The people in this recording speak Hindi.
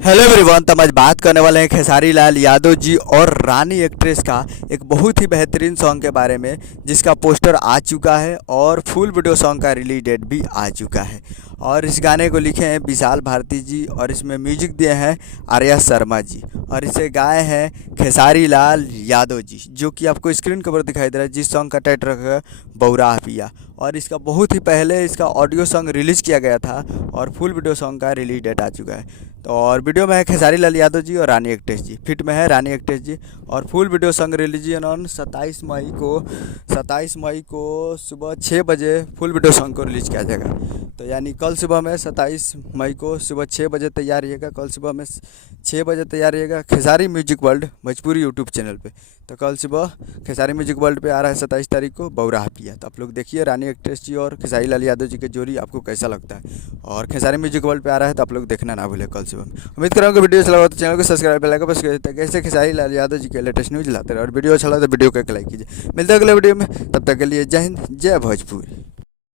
Hello everyone. तो हम आज बात करने वाले हैं खेसारी लाल यादव जी और रानी एक्ट्रेस का एक बहुत ही बेहतरीन सॉन्ग के बारे में, जिसका पोस्टर आ चुका है और फुल वीडियो सॉन्ग का रिलीज डेट भी आ चुका है। और इस गाने को लिखे हैं विशाल भारती जी और इसमें म्यूजिक दिए हैं आर्या शर्मा जी और इसे गाए हैं खेसारी लाल यादव जी, जो कि आपको स्क्रीन कवर दिखाई दे रहा है, जिस सॉन्ग का टाइटल रखा है बौराह पिया। और इसका बहुत ही पहले इसका ऑडियो सॉन्ग रिलीज़ किया गया था और फुल वीडियो सॉन्ग का रिलीज डेट आ चुका है। तो और वीडियो में है खेसारी लाल यादव जी और रानी एक्ट्रेस जी, फिट में है रानी एक्ट्रेस जी। और full video song release on 27 मई को सुबह 6 बजे फुल वीडियो सॉन्ग को रिलीज़ किया जाएगा। तो यानी कल सुबह में 27 मई को सुबह 6 बजे तैयार रहिएगा। कल सुबह में 6 बजे तैयार रहिएगा Khesari music world Bhojpuri YouTube channel पे। तो कल सुबह खेसारी म्यूजिक वर्ल्ड पे आ रहा है 27 तारीख को बौराह पिया। तो आप लोग देखिए रानी एक्ट्रेस जी और खेसारी लाल यादव जी के जोड़ी आपको कैसा लगता है। और खेसारी म्यूजिक वर्ल्ड पे आ रहा है तो आप लोग देखना ना भूलें कल सुबह में। उम्मीद कर रहा हूँ कि वीडियो अच्छा लगा तो चैनल को सब्सक्राइब बेल आइकन प्रेस कर देते हैं। कैसे खेसारी लाल यादव जी के लेटेस्ट न्यूज़ लाते रहे और वीडियो अच्छा लगा तो वीडियो को लाइक कीजिए। मिलते हैं अगले वीडियो में, तब तक के लिए जय हिंद जय भोजपुरी।